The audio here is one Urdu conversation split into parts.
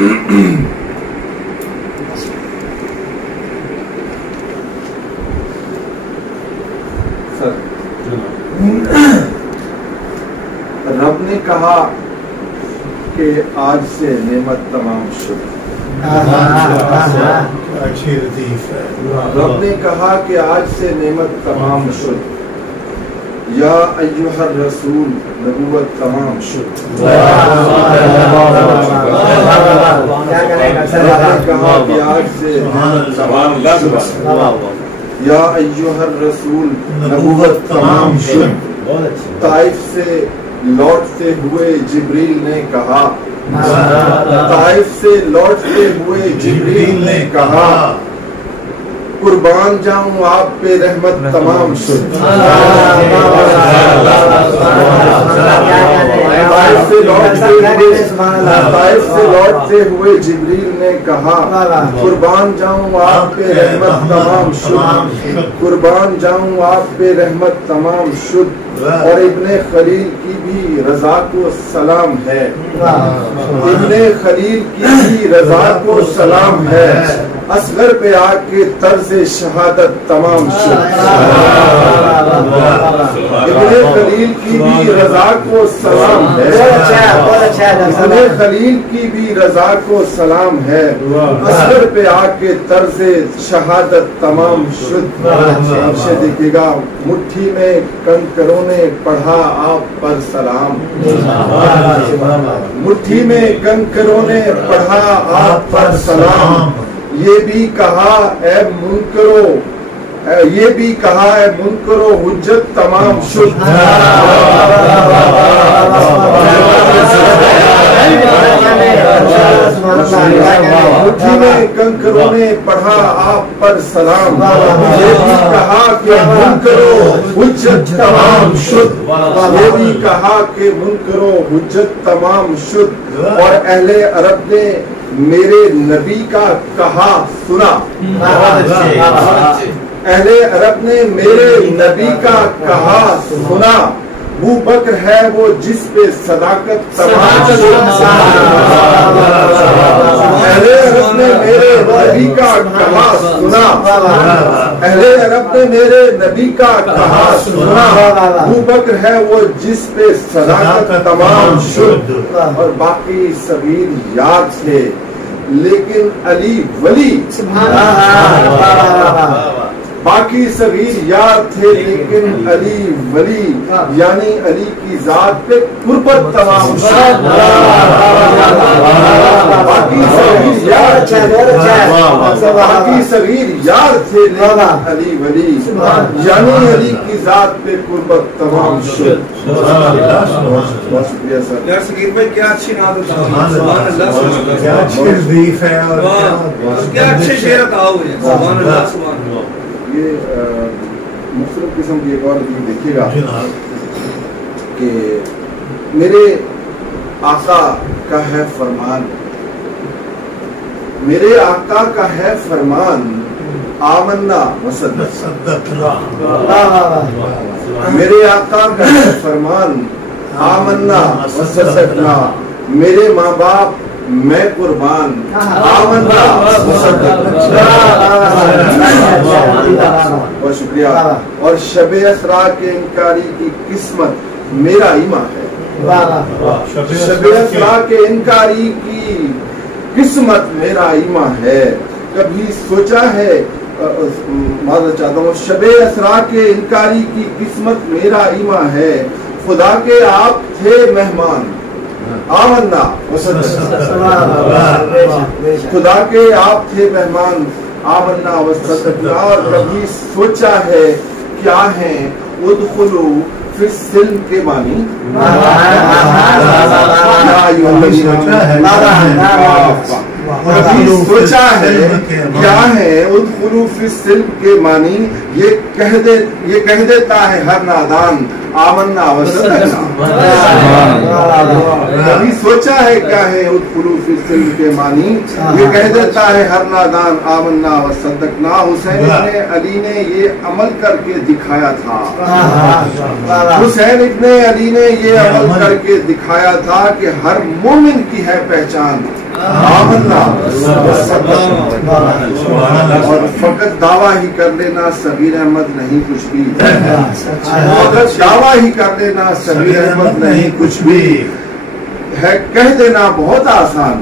رب نے کہا کہ آج سے نعمت تمام شد. رب نے کہا کہ آج سے نعمت تمام شد. یا ایھا الرسول نبوت تمام شد. رب نے کہا کہ آج سے نعمت تمام شد. یا ایھا الرسول نبوت تمام شد. طائف سے لوٹتے ہوئے جبریل نے کہا. طائف سے لوٹتے ہوئے جبریل نے کہا قربان جاؤں آپ پہ رحمت تمام شد. طائف سے لوٹتے ہوئے جبریل نے کہا قربان جاؤں آپ پہ رحمت تمام شد. قربان جاؤں آپ پہ رحمت تمام شد. اور ابن خلیل کی بھی رضا کو سلام ہے. ابن خلیل کی بھی رضا کو سلام ہے. اصغر پہ آ کے طرز شہادت تمام شد. ابن خلیل کی بھی رضا کو سلام ہے. ابن خلیل کی بھی رضا کو سلام ہے. اصغر پہ آ کے طرز شہادت تمام شد. سے دیکھے گا مٹھی میں کنکروں نے پڑھا آپ پر سلام. مٹھی میں کنکروں نے پڑھا آپ پر سلام. یہ بھی کہا اے منکرو حجت تمام شد. مٹھی میں کنکروں نے پڑھا آپ پر سلام. یہ بھی کہا کہ منکرو حجت تمام شد. یہ بھی کہا کہ منکرو حجت تمام شد. اور اہل عرب نے میرے نبی کا کہا سنا. اہل عرب نے میرے نبی کا کہا سنا. ابو بکر ہے وہ جس پہ صداقت تمام شد. اہل عرب نے میرے نبی کا کہا سنا. اہل عرب نے میرے نبی کا کہا سنا. ابو بکر ہے وہ جس پہ صداقت تمام شد. اور باقی صغیر یاد تھے لیکن علی ولی. باقی صغیر یار تھے لیکن علی ولی یعنی علی کی ذات پہ قربت تمام شد. باقی صغیر یار تھے لیکن علی ولی یعنی علی کی ذات پہ قربت تمام شد. بہت شکریہ سر. سگیر بھائی کیا اچھی نعت ہوتا ہے. کیا اچھے شعر عطا ہوئے. سبحان اللہ سبحان اللہ. یہ مختلف قسم کی ایک اور چیز دیکھیے گا کہ میرے آقا کا ہے فرمان. میرے آقا کا ہے فرمان آمنا وصدقنا. میرے آقا کا ہے فرمان آمنا وصدقنا. میرے ماں باپ میں قربان آمنا وصدقنا. بہت شکریہ. اور شب اسرا کے انکاری کی قسمت میرا ایمان ہے. شب اسرا کے انکاری کی قسمت میرا ایمان ہے. کبھی سوچا ہے معذرت چاہتا ہوں. شب اسرا کے انکاری کی قسمت میرا ایمان ہے. خدا کے آپ تھے مہمان آمنا وصدقنا. خدا کے آپ تھے مہمان آمنا وصدقنا. اور کبھی سوچا ہے کیا ہیں ادخلو فی السلم کے معنی. کبھی سوچا ہے کیا ہے ادخلو فی السلم کے معنی. یہ کہہ دیتا ہے ہر نادان آمنا وصدقنا. کبھی سوچا ہے کیا ہے ادخلو فی السلم کے معنی. یہ کہہ دیتا ہے ہر نادان آمنا وصدقنا. حسین ابن علی نے یہ عمل کر کے دکھایا تھا. حسین ابن علی نے یہ عمل کر کے دکھایا تھا کہ ہر مومن کی ہے پہچان آمنا اور فقط دعویٰ ہی کر لینا صغیر احمد نہیں کچھ بھی، فقط دعویٰ ہی کر لینا صغیر احمد نہیں کچھ بھی ہے، کہہ دینا بہت آسان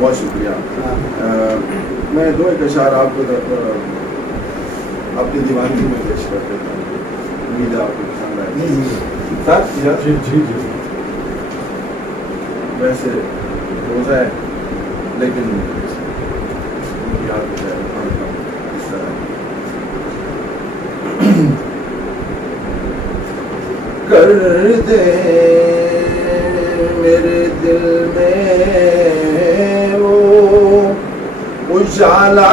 بہت شکریہ۔ میں دو ایک اشعار آپ کو اپنی دیوانگی میں پیش کر دیتا ہوں، امید ہے آپ کو پسند آئے۔ ویسے روزہ ہے لیکن یاد ہو جائے اس طرح کر دے میرے دل میں وہ اجالا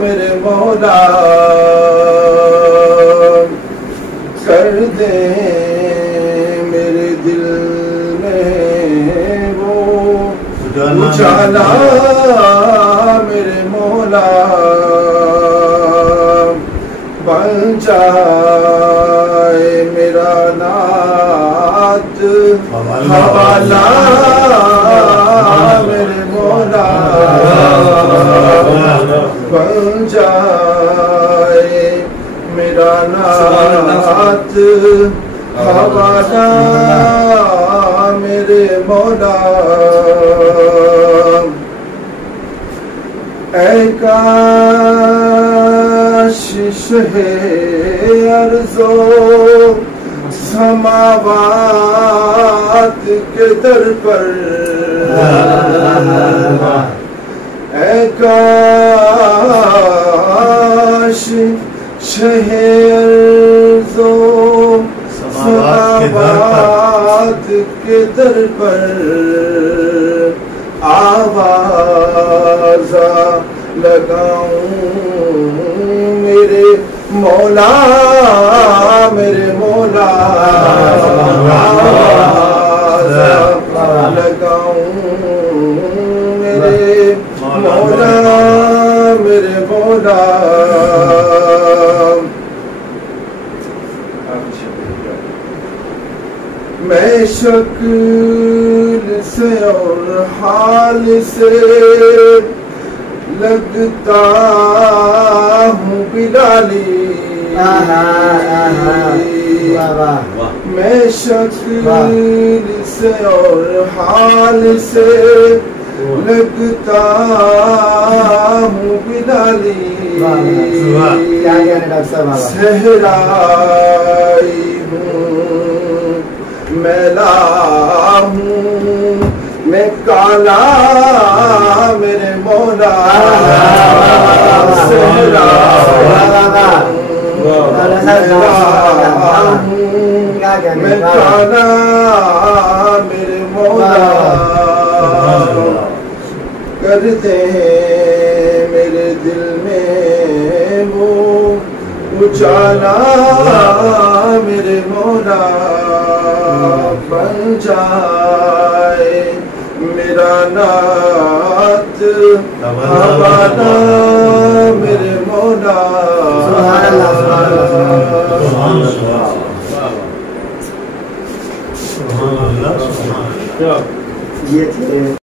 میرے مولا، کر دے میرے دل میں وہ اجالا میرے مولا، بن جائے میرا نعت حوالہ میرے مولا، بن جائے میرا نعت حوالہ میرے مولا، اے کاش شہ ارض و سماوات کے در پر، اے کاش شہ ارض و سماوات کے در پر آواز لگاؤں میرے مولا، میرے مولا، آواز لگاؤں میرے مولا، میرے مولا۔ میں شکل سے اور حال سے لگتا ہوں بلالی، میں شکل سے اور حال سے لگتا ہوں بلالی، صحرائی ہوں میلا ہوں میں کالا میرے مولا، میں کالا میرے مولا، کر دے میرے دل میں وہ اجالا میرے مولا، بن جائے میرا نعت حوالہ میرے مولا۔ یہ